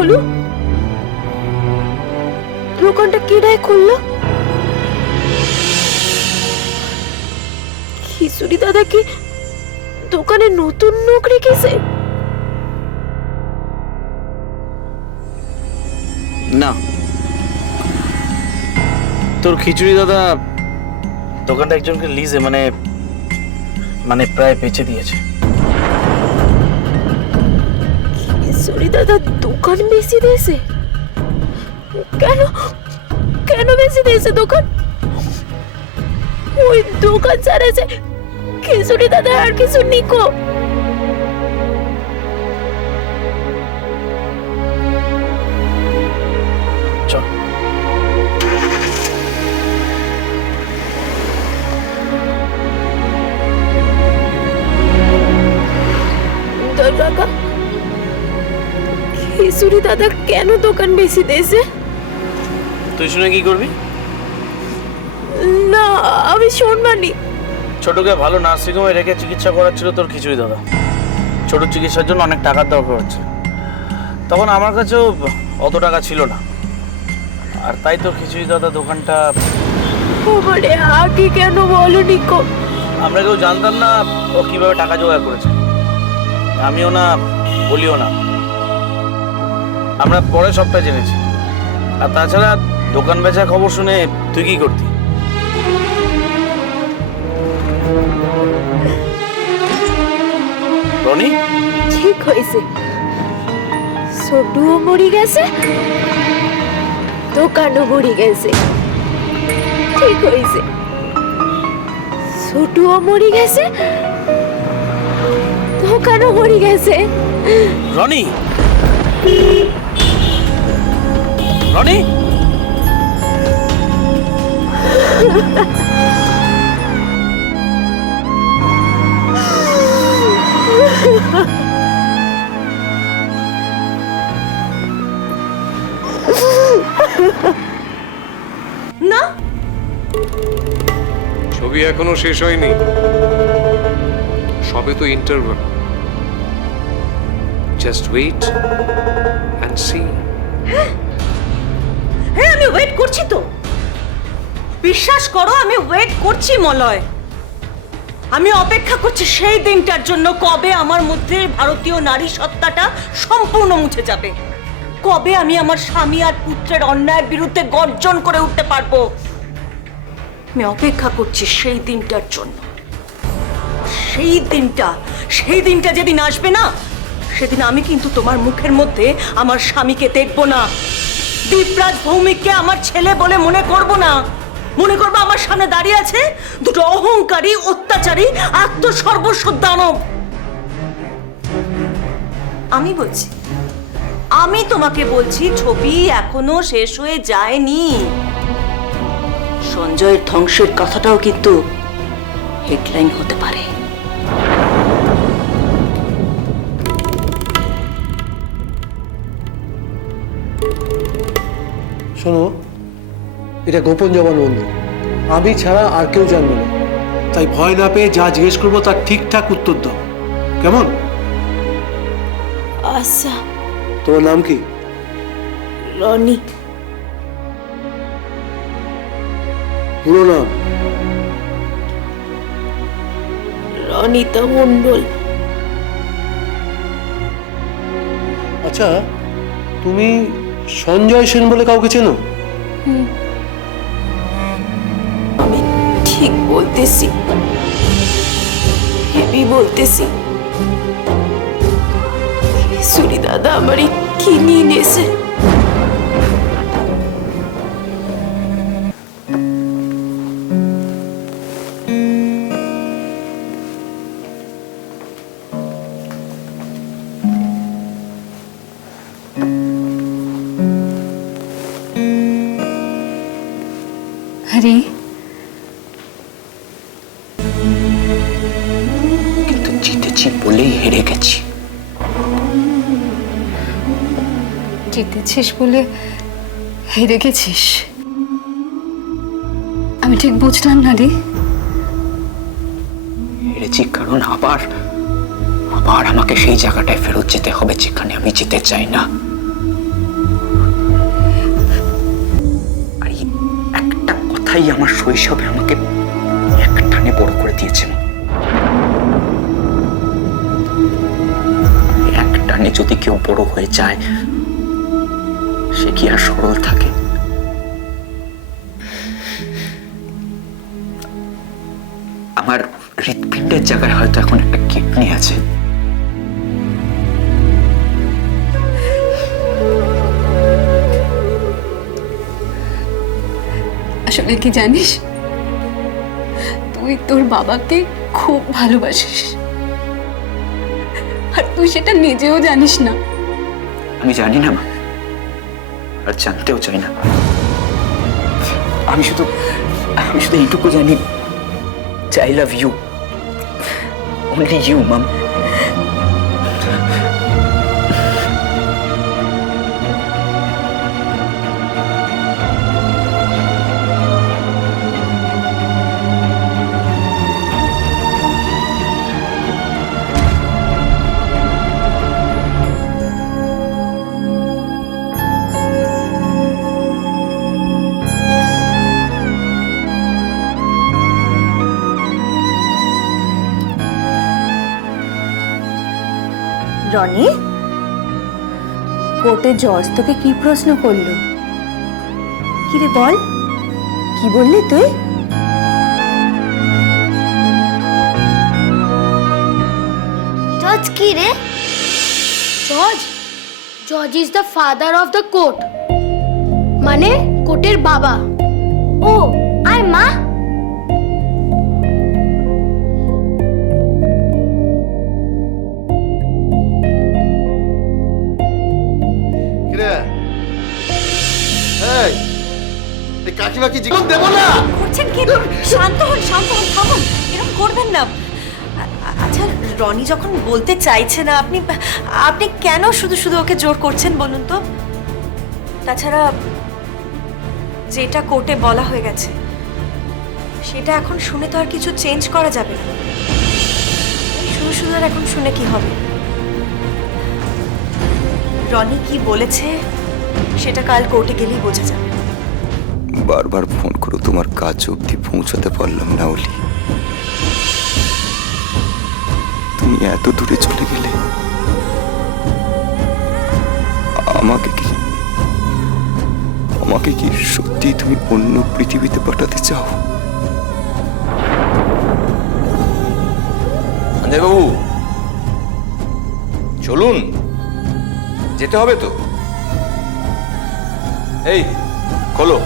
হলো? দোকানটা কেডায় খুললো? খিচুড়ি দাদা কি দোকানে নতুন লোক রেখেছে? না, তোর খিচুড়ি দাদা দোকানটা একজনকে লিজে মানে মানে প্রায় বেচে দিয়েছে। খিচুড়ি দাদা দোকান বেশি দিয়েছে? কেন কেন বেশি দিয়েছে দোকান? ওই দোকান ছাড়াছে খিচুড়ি দাদা আর কিছু নিকো। চল কাকা, খিচুড়ি দাদা কেন দোকান বেশি দিয়েছে? তুই শুনে কি করবি? না, আমি শুনবানি। ছোটকে ভালো নার্সিং হোমে রেখে চিকিৎসা করাচ্ছিল তোর খিচুড়ি দাদা। ছোট চিকিৎসার জন্য অনেক টাকার দরকার হচ্ছে, তখন আমার কাছেও অত টাকা ছিল না, আর তাই তোর খিচুড়ি দাদা দোকানটা। ওরে আগে কেন বলনি কো? আমরা কেউ জানতাম না ও কিভাবে টাকা জোগাড় করেছে, আমিও না, বলিও না। আমরা পরে সবটা জেনেছি। আর তাছাড়া দোকান বেচার খবর শুনে তুই কি করতি? রনি, ঠিক হয়েছে, ছোটুও মরি গেছে, দোকানও মরি গেছে। ঠিক হয়েছে, ছোটুও মরি গেছে, দোকানও মরি গেছে। রনি, রনি, না, ছবি এখনো শেষ হয়নি, সবে তো interval. Just wait and see. হ্যাঁ, আমি ওয়েট করছি তো, বিশ্বাস করো আমি ওয়েট করছি মলয়। আমি অপেক্ষা করছি সেই দিনটার জন্য, কবে আমার মধ্যে ভারতীয় নারী সত্তাটা সম্পূর্ণ মুছে যাবে, কবে আমি আমার স্বামী আর পুত্রের অন্যায়ের বিরুদ্ধে গর্জন করে উঠতে পারবো। আমি অপেক্ষা করছি সেই দিনটার জন্য। সেই দিনটা যেদিন আসবে না, সেদিন আমি কিন্তু তোমার মুখের মধ্যে আমার স্বামীকে দেখবো না, দীপরাজ ভৌমিককে আমার ছেলে বলে মনে করব না। মনে করবো আমার সামনে দাঁড়িয়ে আছে দুটো অহংকারী, অত্যাচারী, আত্মসর্বস্ব দানব। আমি তোমাকে বলছি, ছবি এখনো শেষ হয়ে যায়নি। সঞ্জয়ের ধ্বংসের কথাটাও কিন্তু হেডলাইন হতে পারে। শোনো, এটা গোপন জবানবন্দি, আমি ছাড়া আর কেউ জানবে না, তাই ভয় না পেয়ে যা জিজ্ঞেস করবো তার ঠিকঠাক উত্তর দাও, কেমন? আচ্ছা। তোমার নাম কি? রনি। পুরো নাম? রনিতা মণ্ডল। আচ্ছা, তুমি সঞ্জয় সেন বলে কাউকে চেনো? আমি ঠিক বলতেছি, হেবি বলতেছি, সুরি দাদা আমারই কিনিয়ে নিয়েছে। আরে কিন্তু জিতেছি বলেই হেরে গেছি। জিতেছিস বলে হেরে গেছিস? আমি ঠিক বুঝলাম না রে। হেরেছি কারণ আবার আবার আমাকে সেই জায়গাটায় ফেরত যেতে হবে যেখানে আমি যেতে চাই না। বাবাই আমার শৈশবে আমাকে এক টানে বড় করে দিয়েছে মা। এক টানে যদি কেউ বড় হয়ে যায় সে কি আর সরল থাকে? আমার হৃৎপিণ্ডের জায়গায় হয়তো এখন একটা কিডনি আছে। আসলে কি জানিস, তুই তোর বাবাকে খুব ভালোবাসিস, আর তুই সেটা নিজেও জানিস না। আমি জানি না মা, আর জানতেও চাই না। আমি শুধু এইটুকু জানি, I love you, only you mom. Roni, কোর্টে জজ তোকে কি প্রশ্ন করলো? কি রে বল, কি বললি তুই? জজ কি রে? জজ is the father of the court, মানে কোর্টের বাবা। ও আর মা? কাকিমা কি জীবন দেবো না? করছেন কি? শান্ত হন, থামুন, এরকম করবেন না। আচ্ছা, রনি যখন বলতে চাইছে না, আপনি কেন শুধু ওকে জোর করছেন বলুন তো? তাছাড়া যেটা কোর্টে বলা হয়ে গেছে সেটা এখন শুনে তো আর কিছু চেঞ্জ করা যাবে না। শুধু আর এখন শুনে কি হবে? রনি কি বলেছে সেটা কাল কোর্টে গেলেই বোঝা যাবে। বারবার ফোন করে তোমার কাজ অবধি পৌঁছাতে পারলাম না অলি। তুমি এত দূরে চলে গেলে, আমাকে কি সত্যি তুমি অন্য পৃথিবীতে পাঠাতে চাও? সঞ্জয় বাবু, চলুন, যেতে হবে তো। এই খোলো।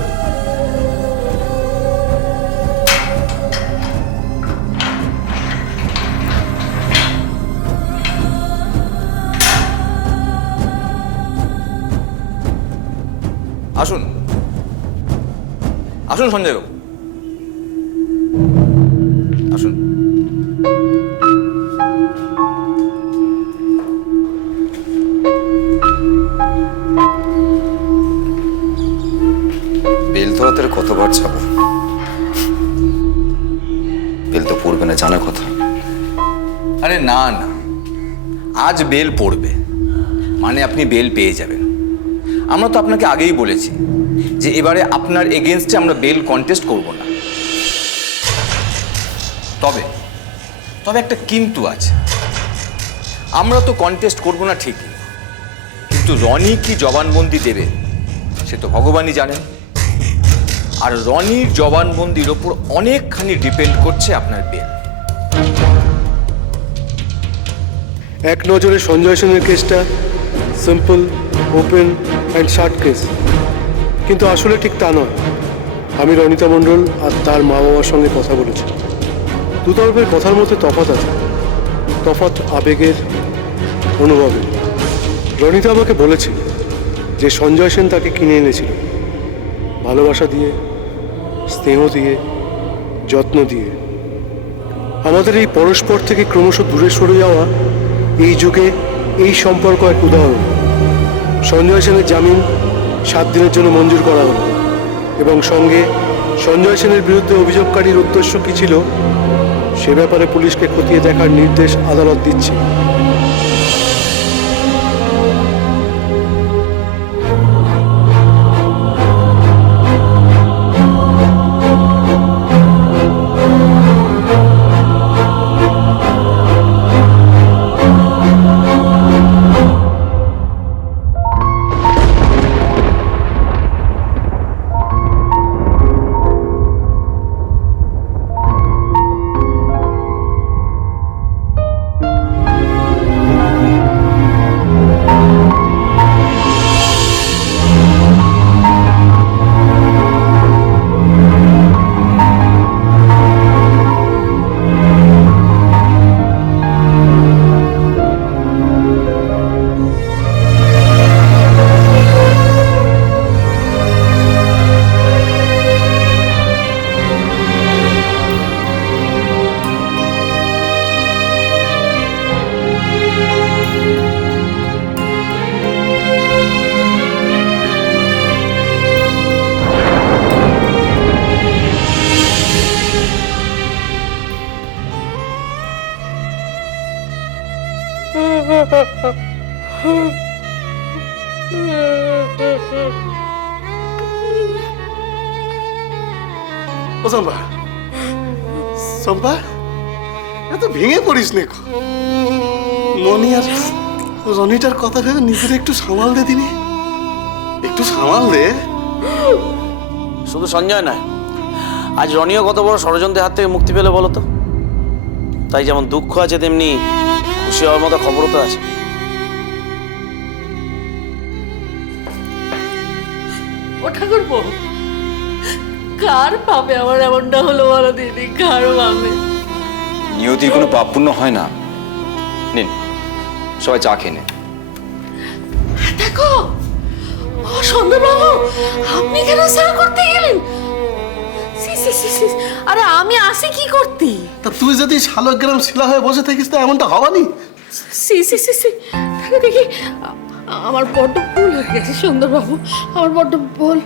আসুন আসুন সঞ্জয় বাবু, আসুন। বেল তো রাতের কতবার ছাপো, বেল তো পড়বে না জানা কথা। আরে না না, আজ বেল পড়বে মানে আপনি বেল পেয়ে যাবেন। আমরা তো আপনাকে আগেই বলেছি যে এবারে আপনার এগেনস্টে আমরা বেল কন্টেস্ট করব না। তবে একটা কিন্তু আছে, আমরা তো কন্টেস্ট করব না ঠিকই, কিন্তু রনি কি জবানবন্দি দেবে সে তো ভগবানই জানেন। আর রনির জবানবন্দির ওপর অনেকখানি ডিপেন্ড করছে আপনার বেল। এক নজরে সঞ্জয় সেনের কেসটা simple, open and shirt case, কিন্তু আসলে ঠিক তা নয়। আমি রনিতা মণ্ডল আর তার মা বাবার সঙ্গে কথা বলেছি। দু তরফের কথার মধ্যে তফাৎ আছে, তফাৎ আবেগের, অনুভবের। রনিতা আমাকে বলেছিল যে সঞ্জয় সেন তাকে কিনে এনেছিল ভালোবাসা দিয়ে, স্নেহ দিয়ে, যত্ন দিয়ে। আমাদের এই পরস্পর থেকে ক্রমশ দূরে সরে যাওয়া এই যুগে এই সম্পর্ক এক উদাহরণ। সঞ্জয় সেনের জামিন 7 দিনের জন্য মঞ্জুর করা হলো এবং সঙ্গে সঞ্জয় সেনের বিরুদ্ধে অভিযোগকারীর উদ্দেশ্য কী ছিল সে ব্যাপারে পুলিশকে খতিয়ে দেখার নির্দেশ আদালত দিচ্ছে। ও সম্পা, সম্পা এত ভেঙে পড়িস নে। মনি আর রনিটার কথা ভেবে নিজের একটু সামাল দে দিনি, একটু সামাল দে। শুধু সঞ্জয় নয়, আজ রনিও কত বড় ষড়যন্ত্রের হাত থেকে মুক্তি পেলে বলো তো। তাই যেমন দুঃখ আছে তেমনি খুশি হওয়ার মতো খবরও তো আছে। ও ঠাকুরপো, কার পাবে আমার এমনটা হলো বলো দিদি, কার পাবে? নিয়তির কোনো পাপ পুণ্য হয় না। নিন সবাই চা খেয়ে নিন। দেখো, ও সুন্দরবাবু, আপনি কেন চা করতে গেলেন? আরে আমি আসি কি করতে? তা তুই যদি শালগ্রাম শিলা হয়ে বসে থাকিস তো এমনটা হবানি। দেখো দেখি, আমার বড্ড ভুল হয়ে গেছে সুন্দরবাবু, আমার বড্ড ভুল।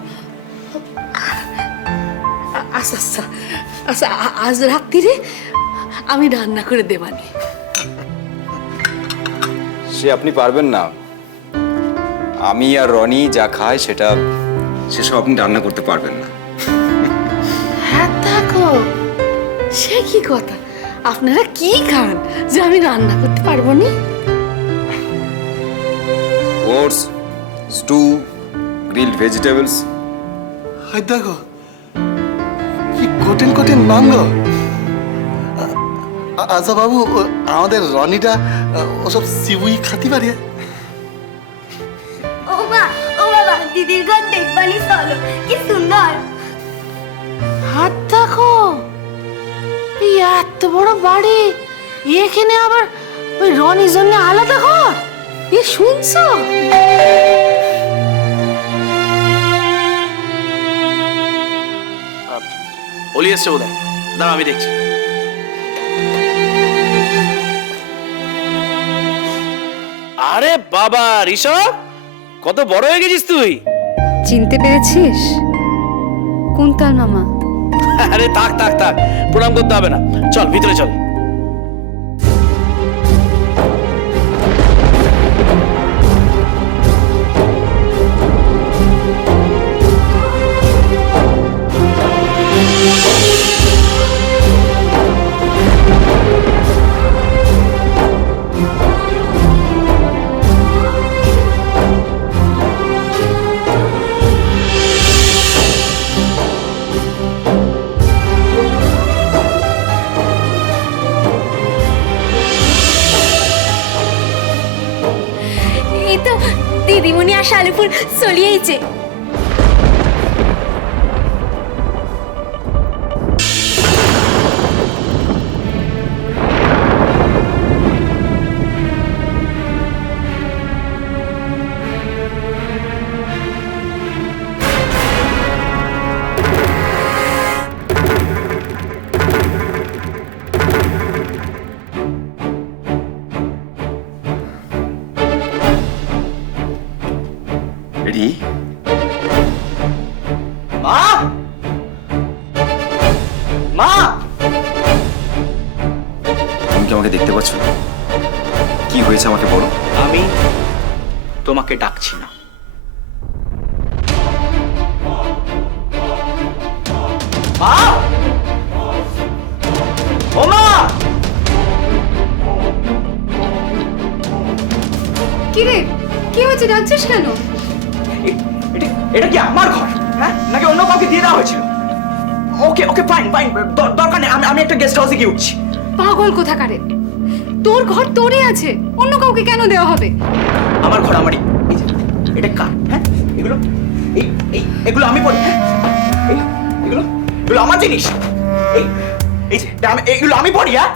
আচ্ছা আচ্ছা আচ্ছা, আজ রাত্রিরে আমি রান্না করে দেবানি। সে আপনি পারবেন না। আমি আর রনি যা খায় সেটা সেসব আপনি রান্না করতে পারবেন না। হ্যাঁ দেখো, সে কি কথা, আপনারা কি খান যে আমি রান্না করতে পারবো না? Oats, stew, grilled vegetables. হাই দেখো কি কঠিন কঠিন নাম গো। আচ্ছা বাবু, আমাদের রনিটা ওসব সিবুই খাতি পারে? ও বাবা, দিদির ঘর দেখবানি চলো, কি সুন্দর। হাত দেখো, এই এত বড় বাড়ি, এখানে আবার ওই রনির জন্য আলাদা ঘর। এ শুনছো? অলি এসছে বোধ হয়, দাঁড়া আমি দেখছি। আরে বাবা ঋষভ, কত বড় হয়ে গেছিস তুই। চিনতে পেরেছিস? কোন তার মামা? আরে থাক থাক থাক, প্রণাম করতে হবে না, চল ভিতরে চল। এই তো দিদিমণি আর শালিপুর চলিয়েছে। রেডি? মা, মা, তুমি কি আমাকে দেখতে পাচ্ছ? কি হয়েছে আমাকে বলো। আমি তোমাকে ডাকছি না। মা, ও মা, কি রে, কি হয়েছে, ডাকছিস কেন? এটা কি আমার ঘর, হ্যাঁ, নাকি অন্য কাউকে দিয়ে দেওয়া হয়েছিল? ওকে ওকে ফাইন ফাইন, দরকার নেই, আমি একটা গেস্ট হাউসে গিয়ে উঠছি। পাগল কোথাকারে, তোর ঘর তোরই আছে, অন্য কাউকে কেন দেওয়া হবে? আমার ঘর আমারই। এই যে, এটা কার? হ্যাঁ, এগুলো এগুলো আমি পড়ি, হ্যাঁ, এগুলো এগুলো আমার জিনিস। এই যে এগুলো আমি পড়ি, হ্যাঁ।